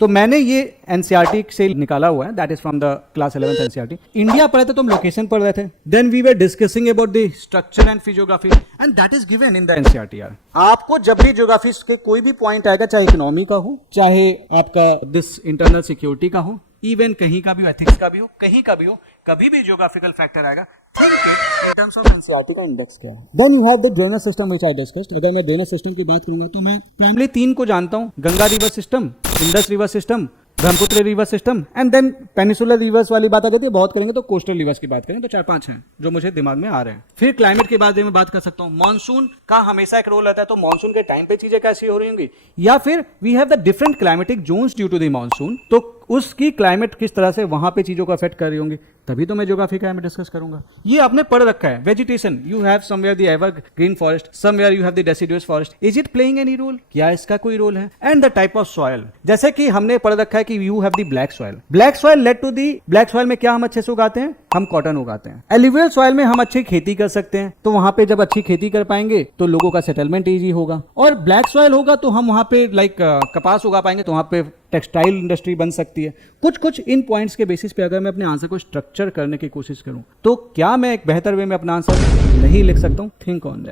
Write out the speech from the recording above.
तो मैंने ये एनसीईआरटी से निकाला हुआ है, that is from the class 11th NCERT. India पढ़े थे तो हम लोकेशन पढ़ रहे थे, then we were discussing about the structure and physiography and that is given in the NCERT. यार आपको जब भी ज्योग्राफी के कोई भी पॉइंट आएगा, चाहे इकोनॉमी का हो, चाहे आपका दिस इंटरनल सिक्योरिटी का हो, इवन कहीं का भी एथिक्स का भी हो, कहीं का भी हो, कभी भी ज्योग्राफिकल फैक्टर आएगा, think in terms of NCERT का इंडेक्स क्या है। Then you have the drainage system which I discussed. अगर मैं ड्रेनेज सिस्टम की बात करूंगा तो मैं प्राइमरी 3 को जानता हूं, Ganga river system, Indus river system, Brahmaputra river system and then peninsular rivers वाली बात आ जाती है, बहुत करेंगे तो कोस्टल रिवर्स की बात करें तो 4-5 हैं जो मुझे दिमाग में आ रहे हैं। फिर क्लाइमेट के बारे में बात कर सकता हूँ, मानसून का हमेशा एक रोल रहता है, तो मानसून के टाइम पे चीजें कैसी हो रही होंगी, या फिर we have the different climatic zones due to the monsoon, तो उसकी क्लाइमेट किस तरह से वहां पे चीजों को अफेक्ट कर रही होंगी, तभी तो मैं ज्योग्राफी का में डिस्कस करूंगा। ये आपने पढ़ रखा है, vegetation, you have somewhere the evergreen forest, somewhere you have the deciduous forest, is it playing any role, क्या इसका कोई रोल है। And the type of soil, जैसे कि हमने पढ़ रखा है कि you have the black soil, black soil led to the, black soil में क्या हम अच्छे से उगाते हैं, हम कॉटन उगाते हैं। एलिवियल सॉइल में हम अच्छी खेती कर सकते हैं, तो वहां पे जब अच्छी खेती कर पाएंगे तो लोगों का सेटलमेंट इजी होगा। और ब्लैक सॉइल होगा तो हम वहां पे लाइक कपास उगा पाएंगे, तो वहां पे टेक्सटाइल इंडस्ट्री बन सकती है। कुछ इन पॉइंट्स के बेसिस पे अगर मैं अपने आंसर को स्ट्रक्चर करने की कोशिश करूं तो क्या मैं एक बेहतर वे में अपना आंसर नहीं लिख सकता हूं। Think on that.